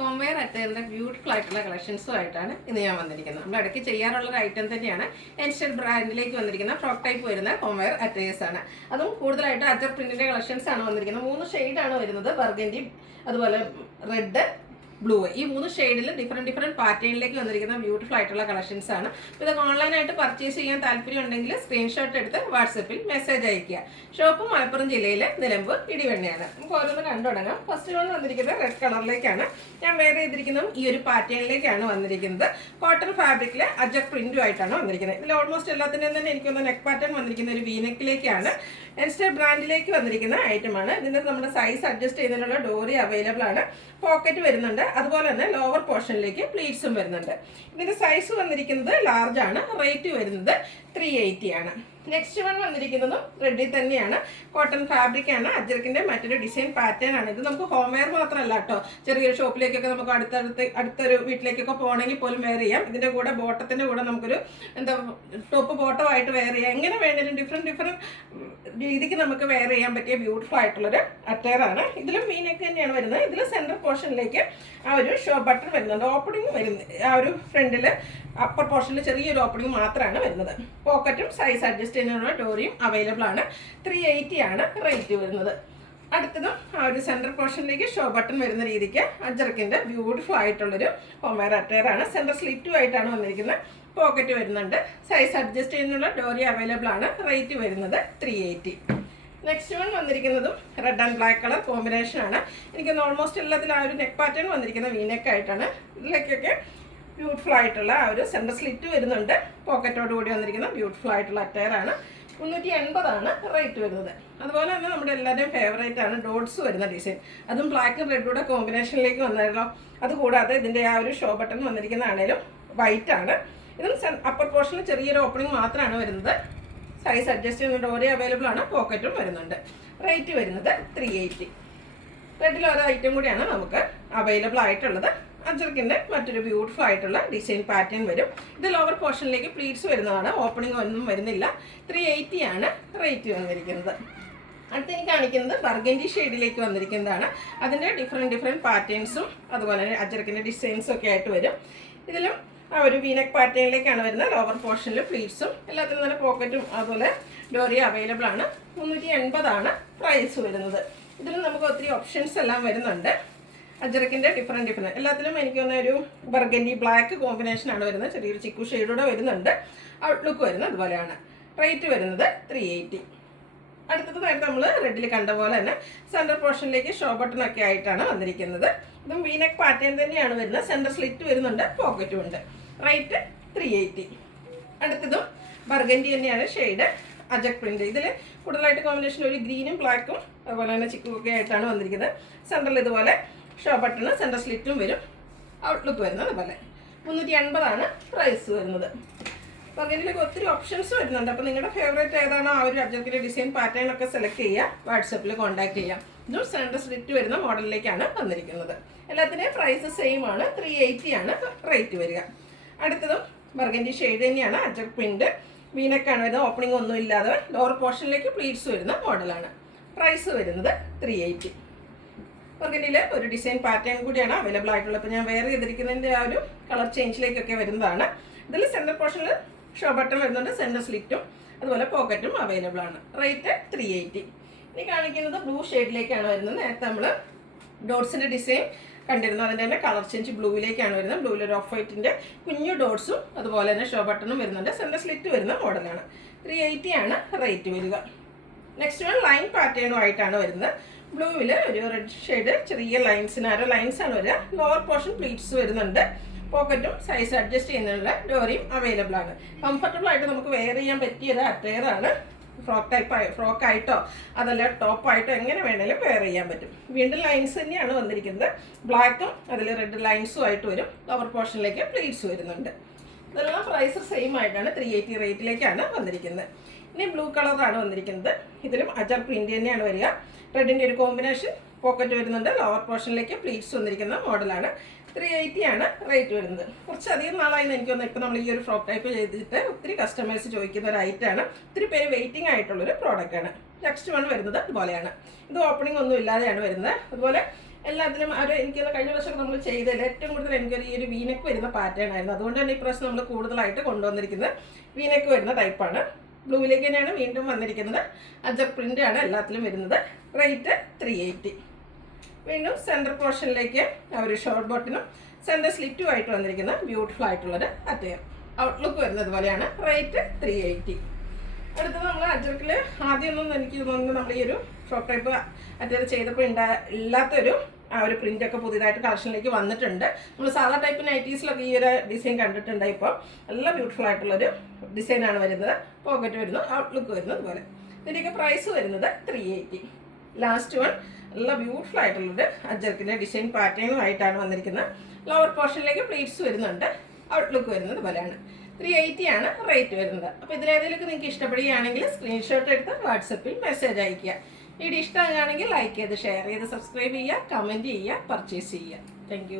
Home wear അറ്റയറിൻ്റെ beautiful ആയിട്ടുള്ള കളക്ഷൻസുമായിട്ടാണ് ഇന്ന് ഞാൻ വന്നിരിക്കുന്നത്. നമ്മൾ ഇടയ്ക്ക് ചെയ്യാറുള്ള ഒരു ഐറ്റം തന്നെയാണ്. എൻസ്റ്റൽ ബ്രാൻഡിലേക്ക് വന്നിരിക്കുന്ന ഫ്രോക്ക് ടൈപ്പ് വരുന്ന ഹോം വെയർ അറ്റയേഴ്സ് ആണ്. അതും കൂടുതലായിട്ട് അജർ പ്രിന്റിന്റെ കളക്ഷൻസ് ആണ് വന്നിരിക്കുന്നത്. 3 ഷെയ്ഡാണ് വരുന്നത്. ബർഗൻഡി, അതുപോലെ റെഡ്, ബ്ലൂ. ഈ 3 ഷെയ്ഡിൽ ഡിഫറെൻറ്റ് പാറ്റേണിലേക്ക് വന്നിരിക്കുന്ന ബ്യൂട്ടിഫുൾ ആയിട്ടുള്ള കളക്ഷൻസ് ആണ്. ഇതൊക്കെ ഓൺലൈനായിട്ട് പർച്ചേസ് ചെയ്യാൻ താല്പര്യം ഉണ്ടെങ്കിൽ സ്ക്രീൻഷോട്ട് എടുത്ത് വാട്സപ്പിൽ മെസ്സേജ് അയയ്ക്കുക. ഷോപ്പ് മലപ്പുറം ജില്ലയിലെ നിലമ്പൂർ ഇടിവെണ്ണയാണ്. നമുക്ക് ഓരോന്ന് കണ്ടു തുടങ്ങാം. ഫസ്റ്റ് വൺ വന്നിരിക്കുന്നത് റെഡ് കളറിലേക്കാണ്. ഞാൻ വേറെ ചെയ്തിരിക്കുന്നതും ഈ ഒരു പാറ്റേണിലേക്കാണ് വന്നിരിക്കുന്നത്. കോട്ടൺ ഫാബ്രിക്കിലെ അജർ പ്രിന്റും ആയിട്ടാണ് വന്നിരിക്കുന്നത്. ഇതിൽ ഓൾമോസ്റ്റ് എല്ലാത്തിൻ്റെയും തന്നെ എനിക്കൊന്ന് നെക്ക് പാറ്റേൺ വന്നിരിക്കുന്ന ഒരു വീനെക്കിലേക്കാണ്. എൻസ്റ്റർ ബ്രാൻഡിലേക്ക് വന്നിരിക്കുന്ന ഐറ്റമാണ്. ഇതിൻ്റെ നമ്മുടെ സൈസ് അഡ്ജസ്റ്റ് ചെയ്യുന്നതിനുള്ള ഡോറി അവൈലബിൾ ആണ്. പോക്കറ്റ് വരുന്നുണ്ട്. അതുപോലെ തന്നെ ലോവർ പോർഷനിലേക്ക് പ്ലീറ്റ്സും വരുന്നുണ്ട്. ഇതിൻ്റെ സൈസ് വന്നിരിക്കുന്നത് ലാർജ് ആണ്. റേറ്റ് വരുന്നത് 380 ആണ്. നെക്സ്റ്റ് വൺ വന്നിരിക്കുന്നതും റെഡിൽ തന്നെയാണ്. കോട്ടൺ ഫാബ്രിക് ആണ്. അജർക്കിൻ്റെ മറ്റൊരു ഡിസൈൻ പാറ്റേൺ ആണ്. ഇത് നമുക്ക് ഹോം വെയർ മാത്രമല്ല കേട്ടോ, ചെറിയൊരു ഷോപ്പിലേക്കൊക്കെ നമുക്ക് അടുത്തൊരു വീട്ടിലേക്കൊക്കെ പോകണമെങ്കിൽ പോലും വെയർ ചെയ്യാം. ഇതിൻ്റെ കൂടെ ബോട്ടത്തിൻ്റെ കൂടെ നമുക്കൊരു ടോപ്പ് ബോട്ടമായിട്ട് വെയർ ചെയ്യാം. എങ്ങനെ വേണമെങ്കിലും ഡിഫറെൻറ്റ് രീതിക്ക് നമുക്ക് വെയർ ചെയ്യാൻ പറ്റിയ ബ്യൂട്ടിഫുൾ ആയിട്ടുള്ളൊരു അറ്റയറാണ്. ഇതിലും മീനൊക്കെ തന്നെയാണ് വരുന്നത്. ഇതിൽ സെൻറ്റർ പോർഷനിലേക്ക് ആ ഒരു ഷോ ബട്ടൺ വരുന്നുണ്ട്. ഓപ്പണിംഗ് വരുന്നത് ആ ഒരു ഫ്രണ്ടിൽ അപ്പർ പോർഷനിൽ ചെറിയൊരു ഓപ്പണിംഗ് മാത്രമാണ് വരുന്നത്. പോക്കറ്റും സൈസ് അഡ്ജസ്റ്റ് ചെയ്യുന്നതിനുള്ള ഡോറിയും അവൈലബിൾ ആണ്. 380 ആണ് റേറ്റ് വരുന്നത്. അടുത്തതും ആ ഒരു സെൻറ്റർ പോർഷനിലേക്ക് ഷോ ബട്ടൺ വരുന്ന രീതിക്ക് അജർക്കിൻ്റെ ബ്യൂട്ടിഫുൾ ആയിട്ടുള്ളൊരു ഹോം വെയർ അറ്റയറാണ്. സെൻറ്റർ സ്ലിറ്റും ആയിട്ടാണ് വന്നിരിക്കുന്നത്. പോക്കറ്റ് വരുന്നുണ്ട്. സൈസ് അഡ്ജസ്റ്റ് ചെയ്യുന്നതിനുള്ള ഡോറി അവൈലബിൾ ആണ്. റേറ്റ് വരുന്നത് 380. നെക്സ്റ്റ് വൺ വന്നിരിക്കുന്നതും red and black colour combination ആണ്. എനിക്കൊന്ന് ഓൾമോസ്റ്റ് എല്ലാത്തിലും ആ ഒരു നെക്ക് പാറ്റേൺ വന്നിരിക്കുന്നത് വീനെക്ക് ആയിട്ടാണ്. ഇതിലേക്കൊക്കെ ബ്യൂട്ടിഫുൾ ആയിട്ടുള്ള ആ ഒരു സെൻറ്റർ സ്ലിറ്റ് വരുന്നുണ്ട്. പോക്കറ്റോട് കൂടി വന്നിരിക്കുന്ന ബ്യൂട്ടിഫുൾ ആയിട്ടുള്ള അറ്റയറാണ്. 380 ആണ് റേറ്റ് വരുന്നത്. അതുപോലെ തന്നെ നമ്മുടെ എല്ലാവരുടെയും ഫേവറേറ്റ് ആണ് ഡോട്ട്സ് വരുന്ന ഡിസൈൻ. അതും ബ്ലാക്കും റെഡൂടെ കോമ്പിനേഷനിലേക്ക് വന്നല്ലോ. അതുകൂടാതെ ഇതിൻ്റെ ആ ഒരു ഷോ ബട്ടൺ വന്നിരിക്കുന്നതാണേലും വൈറ്റ് ആണ്. ഇതും അപ്പർ പോർഷനിൽ ചെറിയൊരു ഓപ്പണിംഗ് മാത്രമാണ് വരുന്നത്. സൈസ് അഡ്ജസ്റ്റ് ചെയ്യുന്ന ഡോറി അവൈലബിൾ ആണ്. പോക്കറ്റും വരുന്നുണ്ട്. റേറ്റ് വരുന്നത് 380. റെഡിൽ ഒരു ഐറ്റം കൂടിയാണ് നമുക്ക് അവൈലബിൾ ആയിട്ടുള്ളത്. അജർക്കിൻ്റെ മറ്റൊരു ബ്യൂട്ടിഫുൾ ആയിട്ടുള്ള ഡിസൈൻ പാറ്റേൺ വരും. ഇത് ലോവർ പോർഷനിലേക്ക് പ്ലീറ്റ്സ് വരുന്നതാണ്. ഓപ്പണിംഗ് ഒന്നും വരുന്നില്ല. 380 ആണ് റേറ്റ് വന്നിരിക്കുന്നത്. അടുത്ത് എനിക്ക് കാണിക്കുന്നത് ബർഗൻഡി ഷെയ്ഡിലേക്ക് വന്നിരിക്കുന്നതാണ്. അതിൻ്റെ ഡിഫറെൻറ്റ് പാറ്റേൺസും അതുപോലെ തന്നെ അജർക്കിൻ്റെ ഡിസൈൻസും ഒക്കെ ആയിട്ട് വരും. ഇതിലും ആ ഒരു വീനെക്ക് പാറ്റേണിലേക്കാണ് വരുന്നത്. ലോവർ പോർഷനിൽ പ്ലീറ്റ്സും എല്ലാത്തിനും തന്നെ പോക്കറ്റും അതുപോലെ ഡോറി അവൈലബിൾ ആണ്. 380 ആണ് പ്രൈസ് വരുന്നത്. ഇതിലും നമുക്ക് ഒത്തിരി ഓപ്ഷൻസ് എല്ലാം വരുന്നുണ്ട്. അജർക്കിൻ്റെ ഡിഫറെൻറ്റ് എല്ലാത്തിലും എനിക്ക് തോന്നുന്ന ഒരു ബർഗൻഡി ബ്ലാക്ക് കോമ്പിനേഷനാണ് വരുന്നത്. ചെറിയൊരു ചിക്കു ഷെയ്ഡൂടെ വരുന്നുണ്ട്. ഔട്ട്ലുക്ക് വരുന്നത് അതുപോലെയാണ്. റേറ്റ് വരുന്നത് 380. അടുത്തതായിട്ട് നമ്മൾ റെഡിൽ കണ്ട പോലെ തന്നെ സെൻറ്റർ പോർഷനിലേക്ക് ഷോ ബട്ടണൊക്കെ ആയിട്ടാണ് വന്നിരിക്കുന്നത്. ഇതും വീനെക്ക് പാറ്റേൺ തന്നെയാണ് വരുന്നത്. സെൻറ്റർ സ്ലിറ്റ് വരുന്നുണ്ട്. പോക്കറ്റും ഉണ്ട്. റേറ്റ് 380. അടുത്തതും ബർഗൻഡി തന്നെയാണ് ഷെയ്ഡ്. അജക് പ്രിന്റ്. ഇതിൽ കൂടുതലായിട്ട് കോമ്പിനേഷൻ ഒരു ഗ്രീനും ബ്ലാക്കും അതുപോലെ തന്നെ ചിക്കുമൊക്കെ ആയിട്ടാണ് വന്നിരിക്കുന്നത്. സെൻറ്ററിൽ ഇതുപോലെ ഷോ ബട്ടണ് സെൻറ്റർ സ്ലിറ്റും വരും. ഔട്ട്ലുക്ക് വരുന്നത് അതുപോലെ. 380 ആണ് പ്രൈസ് വരുന്നത്. ബർഗൻഡിയിലൊക്കെ ഒത്തിരി ഓപ്ഷൻസ് വരുന്നുണ്ട്. അപ്പോൾ നിങ്ങളുടെ ഫേവറേറ്റ് ഏതാണോ ആ ഒരു അജർക്കിൻ്റെ ഡിസൈൻ പാറ്റേൺ ഒക്കെ സെലക്ട് ചെയ്യുക. വാട്സപ്പിൽ കോൺടാക്ട് ചെയ്യാം. ഇതും സെൻറ്റർ സ്ലിറ്റ് വരുന്ന മോഡലിലേക്കാണ് വന്നിരിക്കുന്നത്. എല്ലാത്തിൻ്റെയും പ്രൈസ് സെയിം ആണ്. 380 ആണ് റേറ്റ് വരിക. അടുത്തതും ബർഗൻഡി ഷെയ്ഡ് തന്നെയാണ്. അജർക്ക് പ്രിന്റ് വീനക്കാണ് വരുന്നത്. ഓപ്പണിംഗ് ഒന്നും ഇല്ലാതെ ലോവർ പോർഷനിലേക്ക് പ്ലീറ്റ്സ് വരുന്ന മോഡലാണ്. പ്രൈസ് വരുന്നത് 380. ബർഗൻഡിയിൽ ഒരു ഡിസൈൻ പാറ്റേൺ കൂടിയാണ് അവൈലബിൾ ആയിട്ടുള്ളത്. അപ്പോൾ ഞാൻ വെയർ ചെയ്തിരിക്കുന്നതിൻ്റെ ആ ഒരു കളർ ചേഞ്ചിലേക്കൊക്കെ വരുന്നതാണ്. ഇതിൽ സെൻറ്റർ പോർഷനിൽ ഷോ ബട്ടൺ വരുന്നുണ്ട്. സെൻറ്റർ സ്ലിറ്റും അതുപോലെ പോക്കറ്റും അവൈലബിൾ ആണ്. റേറ്റ് 380. ഇനി കാണിക്കുന്നത് ബ്ലൂ ഷെയ്ഡിലേക്കാണ് വരുന്നത്. നേരത്തെ നമ്മൾ ഡോട്ട്സിൻ്റെ ഡിസൈൻ കണ്ടിരുന്നു. അതിൻ്റെ തന്നെ കളർ ചേഞ്ച് ബ്ലൂവിലേക്കാണ് വരുന്നത്. ബ്ലൂവിൽ ഒരു ഓഫ് വൈറ്റിൻ്റെ കുഞ്ഞു ഡോട്ട്സും അതുപോലെ തന്നെ ഷോ ബട്ടണും വരുന്നുണ്ട്. സെൻറ്റർ സ്ലിറ്റ് വരുന്ന മോഡലാണ്. 380 ആണ് റേറ്റ് വരിക. നെക്സ്റ്റ് വൺ ലൈൻ പാറ്റേണും ആയിട്ടാണ് വരുന്നത്. ബ്ലൂവിൽ ഒരു റെഡ് ഷെയ്ഡ് ചെറിയ ലൈൻസിനാരോ ലൈൻസാണ് വരിക. ലോവർ പോർഷൻ പ്ലീറ്റ്സ് വരുന്നുണ്ട്. പോക്കറ്റും സൈസ് അഡ്ജസ്റ്റ് ചെയ്യുന്നതിനുള്ള ഡോറിയും അവൈലബിൾ ആണ്. കംഫർട്ടബിൾ ആയിട്ട് നമുക്ക് വെയർ ചെയ്യാൻ പറ്റിയൊരു അറ്റയറാണ്. ഫ്രോക്കായിട്ടോ അതല്ല ടോപ്പായിട്ടോ എങ്ങനെ വേണമെങ്കിലും വെയർ ചെയ്യാൻ പറ്റും. വീണ്ടും ലൈൻസ് തന്നെയാണ് വന്നിരിക്കുന്നത്. ബ്ലാക്കും അതിൽ റെഡ് ലൈൻസും ആയിട്ട് വരും. ലോവർ പോർഷനിലേക്ക് പ്ലീറ്റ്സ് വരുന്നുണ്ട്. ഇതെല്ലാം പ്രൈസ് സെയിം ആയിട്ടാണ്. 380 റേറ്റിലേക്കാണ് വന്നിരിക്കുന്നത്. ഇനി ബ്ലൂ കളറാണ് വന്നിരിക്കുന്നത്. ഇതിലും അജർ പ്രിന്റ് തന്നെയാണ് വരിക. റെഡിൻ്റെ ഒരു കോമ്പിനേഷൻ. പോക്കറ്റ് വരുന്നുണ്ട്. ലോവർ പോർഷനിലേക്ക് പ്ലീറ്റ്സ് വന്നിരിക്കുന്ന മോഡലാണ്. 380 ആണ് റേറ്റ് വരുന്നത്. കുറച്ചധികം നാളായിരുന്നു എനിക്കൊന്ന്. ഇപ്പോൾ നമ്മൾ ഈ ഒരു ഫ്രോക്ക് ടൈപ്പ് ചെയ്തിട്ട് ഒത്തിരി കസ്റ്റമേഴ്സ് ചോദിക്കുന്ന ഒരു ഐറ്റമാണ്. ഒത്തിരി പേര് വെയിറ്റിംഗ് ആയിട്ടുള്ളൊരു പ്രോഡക്റ്റാണ്. നെക്സ്റ്റ് വൺ വരുന്നത് അതുപോലെയാണ്. ഇത് ഓപ്പണിംഗ് ഒന്നും ഇല്ലാതെയാണ് വരുന്നത്. അതുപോലെ എല്ലാത്തിലും എനിക്ക് കഴിഞ്ഞ വർഷം നമ്മൾ ചെയ്തതിൽ ഏറ്റവും കൂടുതൽ എനിക്കൊരു ഈ ഒരു വീനെക്ക് വരുന്ന പാറ്റേൺ ആയിരുന്നു. അതുകൊണ്ട് തന്നെ ഈ പ്രാവശ്യം നമ്മൾ കൂടുതലായിട്ട് കൊണ്ടുവന്നിരിക്കുന്നത് വീനെക്ക് വരുന്ന ടൈപ്പാണ്. ബ്ലൂവിലേക്ക് തന്നെയാണ് വീണ്ടും വന്നിരിക്കുന്നത്. അജർ പ്രിൻ്റ് ആണ് എല്ലാത്തിലും വരുന്നത്. റേറ്റ് 380. വീണ്ടും സെൻറ്റർ പോർഷനിലേക്ക് ഒരു ഷോർട്ട് ബോട്ടിനും സെൻറ്റർ സ്ലിറ്റുമായിട്ട് വന്നിരിക്കുന്ന ബ്യൂട്ടിഫുൾ ആയിട്ടുള്ളൊരു അറ്റയർ. ഔട്ട്ലുക്ക് വരുന്നത് പോലെയാണ്. റേറ്റ് 380. അടുത്തത് നമ്മൾ അജർക്കിൽ ആദ്യമൊന്നും എനിക്ക് തോന്നുന്നു നമ്മൾ ഈ ഒരു ഫ്രോക്ക് ടൈപ്പ് അറ്റയർ ചെയ്തപ്പോൾ ഇല്ലാത്തൊരു ഒരു പ്രിൻ്റൊക്കെ പുതിയതായിട്ട് കളക്ഷനിലേക്ക് വന്നിട്ടുണ്ട്. നമ്മൾ സാധാ ടൈപ്പ് നൈറ്റീസിലൊക്കെ ഈ ഒരു ഡിസൈൻ കണ്ടിട്ടുണ്ട്. ഇപ്പോൾ നല്ല ബ്യൂട്ടിഫുൾ ആയിട്ടുള്ളൊരു ഡിസൈനാണ് വരുന്നത്. പോക്കറ്റ് വരുന്നു, ഔട്ട്ലുക്ക് വരുന്നത് പോലെ. ഇതിൻ്റെയൊക്കെ പ്രൈസ് വരുന്നത് 380. ലാസ്റ്റ് വൺ നല്ല ബ്യൂട്ടിഫുൾ ആയിട്ടുള്ളൊരു അജർക്കിൻ്റെ ഡിസൈൻ പാറ്റേണുമായിട്ടാണ് വന്നിരിക്കുന്നത്. ലോവർ പോർഷനിലേക്ക് പ്ലീറ്റ്സ് വരുന്നുണ്ട്, ഔട്ട്ലുക്ക് വരുന്നത് പോലെയാണ്. 380 ആണ് റേറ്റ് വരുന്നത്. അപ്പോൾ ഇതിലേതെങ്കിലും നിങ്ങൾക്ക് ഇഷ്ടപ്പെടുകയാണെങ്കിൽ സ്ക്രീൻഷോട്ട് എടുത്ത് വാട്സപ്പിൽ മെസ്സേജ് അയയ്ക്കുക. വീഡിയോ ഇഷ്ടമാകുകയാണെങ്കിൽ ലൈക്ക് ചെയ്ത് ഷെയർ ചെയ്ത് സബ്സ്ക്രൈബ് ചെയ്യുക, കമൻറ്റ് ചെയ്യുക, പർച്ചേസ് ചെയ്യുക. താങ്ക്